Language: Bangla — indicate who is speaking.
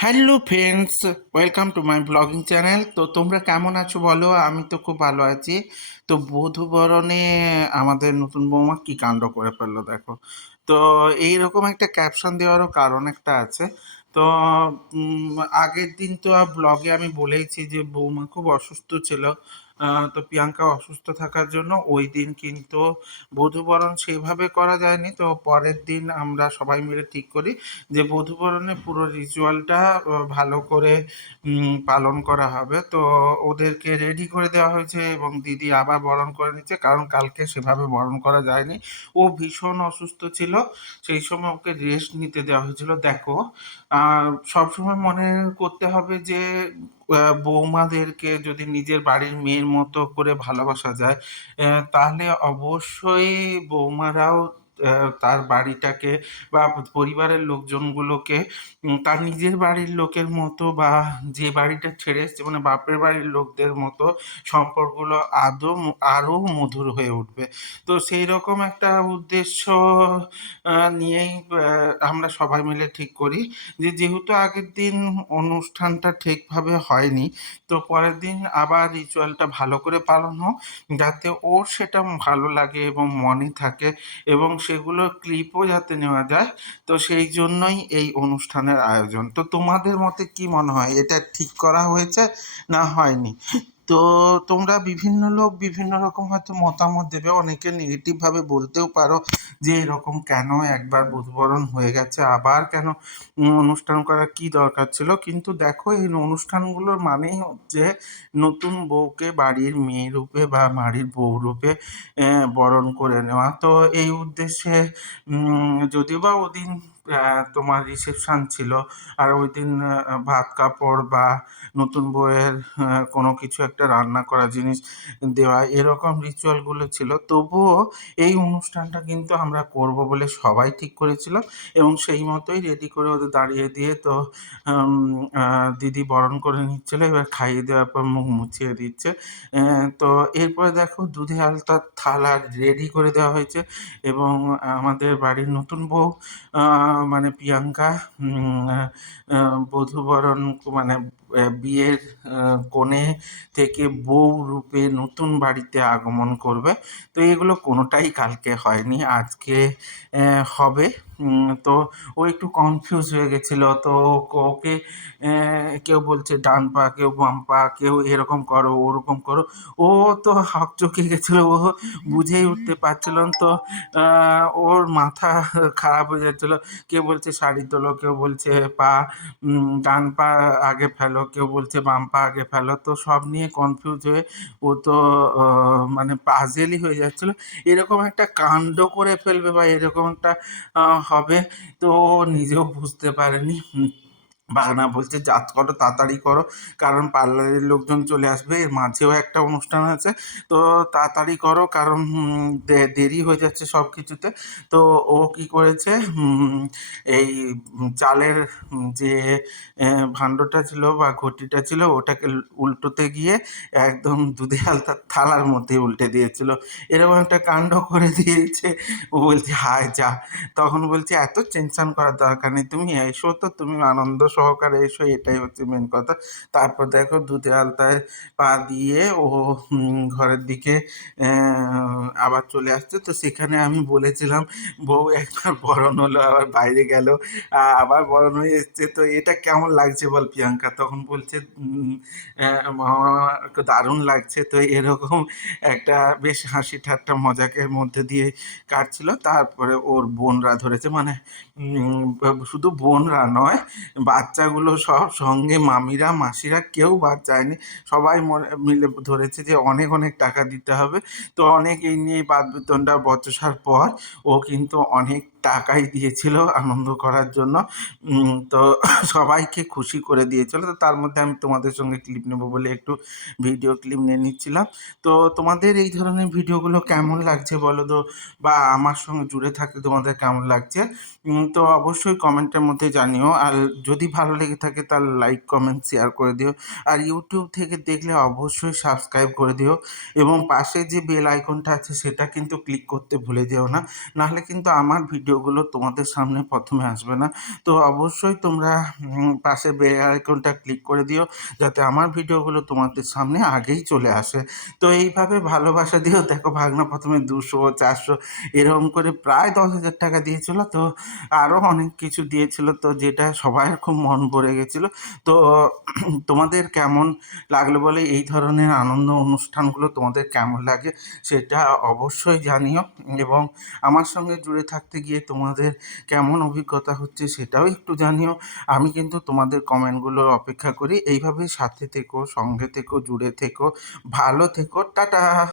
Speaker 1: Hello friends welcome to my blogging channel তো তোমরা কেমন আছো বলো? আমি তো খুব ভালো আছি। তো বধুবরণে আমাদের নতুন বৌমা কী কাণ্ড করে ফেলল দেখো। তো এইরকম একটা ক্যাপশন দেওয়ারও কারণ একটা আছে। তো আগের দিন তো ব্লগে আমি বলেইছি যে বৌমা খুব অসুস্থ ছিল। তো প্রিয়াঙ্কা অসুস্থ থাকার জন্য ওই দিন কিন্তু বধুবরণ সেইভাবে করা যায়নি। তো পরের দিন আমরা সবাই মিলে ঠিক করি যে বধুবরণে পুরো রিচুয়ালটা ভালো করে পালন করা হবে। তো ওদেরকে রেডি করে দেওয়া হয়েছে এবং দিদি আবার বরণ করে নিচ্ছে, কারণ কালকে সেভাবে বরণ করা যায়নি। ও ভীষণ অসুস্থ ছিল, সেই সময় ওকে রেস্ট নিতে দেওয়া হয়েছিল। দেখো সবসময় মনে করতে হবে যে বৌমাদেরকে যদি নিজের বাড়ির মেয়ের মতো করে ভালোবাসা যায় তাহলে অবশ্যই বৌমারাও তার বাড়িটাকে বা পরিবারের লোকজনগুলোকে তার নিজের বাড়ির লোকের মতো বা যে বাড়িটা ছেড়ে এসছে মানে বাপের বাড়ির লোকদের মতো সম্পর্কগুলো আদৌ আরও মধুর হয়ে উঠবে। তো সেই রকম একটা উদ্দেশ্য নিয়েই আমরা সবাই মিলে ঠিক করি যে যেহেতু আগের দিন অনুষ্ঠানটা ঠিকভাবে হয়নি, তো পরের দিন আবার রিচুয়ালটা ভালো করে পালন হোক, যাতে ওর সেটা ভালো লাগে এবং মনে থাকে এবং সেগুলো ক্লিপও যাতে নেওয়া যায়। তো সেই জন্যই এই অনুষ্ঠানের আয়োজন। তো তোমাদের মতে কি মনে হয়? এটা ঠিক করা হয়েছে না হয়নি? তো তোমরা বিভিন্ন লোক বিভিন্ন রকম হয়তো মতামত দেবে। অনেকে নেগেটিভভাবে বলতেও পারো। যে এরকম কেন একবার বুধবরণ হয়ে গেছে? আবার কেন অনুষ্ঠান করা কি দরকার ছিল? কিন্তু দেখো এই অনুষ্ঠানগুলোর মানেই হচ্ছে নতুন বউকে বাড়ির মেয়ে রূপে বা বাড়ির বউ রূপে বরণ করে নেওয়া। তো এই উদ্দেশ্যে যদিও বা ওদিন তোমার রিসেপশান ছিল আর ওই দিন ভাত কাপড় বা নতুন বউয়ের আহ, কোনো কিছু একটা রান্না করা জিনিস দেওয়া এরকম রিচুয়ালগুলো ছিল। তবুও এই অনুষ্ঠানটা কিন্তু আমরা করব বলে সবাই ঠিক করেছিলাম এবং সেই মতোই রেডি করে ওদের দাঁড়িয়ে দিয়ে তো দিদি বরণ করে নিচ্ছিল, এবার খাইয়ে দেওয়ার পর মুখ মুছিয়ে দিচ্ছে। তো এরপরে দেখো দুধে আলতার থালা রেডি করে দেওয়া হয়েছে এবং আমাদের বাড়ির নতুন বউ মানে প্রিয়াঙ্কা বধূবরণ মানে বিয়ের কনে থেকে বউ রূপে নতুন বাড়িতে আগমন করবে। তো এগুলো কোনোটাই কালকে হয়নি, আজকে হবে। তো ও একটু কনফিউজ হয়ে গেছিল। তো ওকে কেউ বলছে ডান পা, কেউ বাম পা, কেউ এরকম করো, ওরকম করো। ও তো হকচকে গেছিল, ও বুঝেই উঠতে পারছিল তো ওর মাথা খারাপ হয়ে যাচ্ছিল। কেউ বলছে শাড়ি তোলো, কেউ বলছে পা ডান পা আগে ফেলো কেউ বলছে বাম পা আগে ফেলো। তো সব নিয়ে কনফিউজ হয়ে ও তো মানে পাজেলই হয়ে যাচ্ছিল। এরকম একটা কাণ্ড করে ফেলবে বা এরকম একটা হবে। তো নিজেও বুঝতে পারেনি। বাহানা বলছে, জাত করো, তাড়াতাড়ি করো। কারণ পার্লারের লোকজন চলে আসবে, এর মাঝেও একটা অনুষ্ঠান আছে। তো তাড়াতাড়ি করো, কারণ দেরি হয়ে যাচ্ছে সব কিছুতে তো ও কি করেছে এই চালের যে ভাণ্ডটা ছিল বা ঘটিটা ছিল, ওটাকে উল্টোতে গিয়ে একদম দুধে আলতার থালার মধ্যে উল্টে দিয়েছিল। এরকম একটা কাণ্ড করে দিয়েছে। ও বলছে, হায় যা। তখন বলছে, এত টেনশন করার দরকার নেই, তুমি এসো তো, তুমি আনন্দ সহকারে এসো, এটাই হচ্ছে মেন কথা। তারপর দেখো দুধে আলতায় পা দিয়ে ও ঘরের দিকে আবার চলে আসছে। তো সেখানে আমি বলেছিলাম, বউ, একবার বরণ হলো, আবার বাইরে গেল। আবার বরণ হয়ে এসছে। তো এটা কেমন লাগছে বল প্রিয়াঙ্কা? তখন বলছে দারুণ লাগছে। তো এরকম একটা বেশ হাসি ঠাট্টা মজাকের মধ্যে দিয়ে কাটছিল। তারপরে ওর বোনরা ধরেছে মানে শুধু বোনরা নয় বাচ্চাগুলো সব সঙ্গে মামিরা, মাসিরা, কেউ বাদ যায়নি। সবাই মিলে ধরেছে যে অনেক অনেক টাকা দিতে হবে। তো অনেক এই নিয়ে বাদ বেতনটা বচসার পর ও কিন্তু অনেক টাকাই দিয়েছিল আনন্দ করার জন্য। তো সবাইকে খুশি করে দিয়েছিল। তো তার মধ্যে আমি তোমাদের সঙ্গে ক্লিপ নেব বলে একটু ভিডিও ক্লিপ নিয়ে নিচ্ছিলাম। তো তোমাদের এই ধরনের ভিডিওগুলো কেমন লাগছে বলো তো? বা আমার সঙ্গে জুড়ে থাকতে তোমাদের কেমন লাগছে? তো অবশ্যই কমেন্টের মধ্যে জানিও। আর যদি ভালো লেগে থাকে তার লাইক কমেন্ট শেয়ার করে দিও। আর ইউটিউব থেকে দেখলে অবশ্যই সাবস্ক্রাইব করে দিও। এবং পাশে যে বেল আইকনটা আছে সেটা কিন্তু ক্লিক করতে ভুলে যেও না। নাহলে কিন্তু আমার ভিডিও ভিডিওগুলো তোমাদের সামনে প্রথমে আসবে না। তো অবশ্যই তোমরা পাশে বেল আইকনটা ক্লিক করে দিও, যাতে আমার ভিডিওগুলো তোমাদের সামনে আগেই চলে আসে। তো এইভাবে ভালোবাসা দিয়েও দেখো ভাগনা প্রথমে দুশো, চারশো, এরকম করে প্রায় দশ হাজার টাকা দিয়েছিল। তো আরও অনেক কিছু দিয়েছিল। তো যেটা সবাই খুব মন ভরে গেছিল। তো তোমাদের কেমন লাগল বলে এই ধরনের আনন্দ অনুষ্ঠানগুলো তোমাদের কেমন লাগে সেটা অবশ্যই জানিও। এবং আমার সঙ্গে জুড়ে থাকতে গিয়ে তোমাদের কেমন অভিজ্ঞতা হচ্ছে সেটাও একটু জানিও। আমি কিন্তু তোমাদের কমেন্টগুলো অপেক্ষা করি। এইভাবে সাথে থেকো, সঙ্গে থেকো, জুড়ে থেকো, ভালো থেকো, টাটা!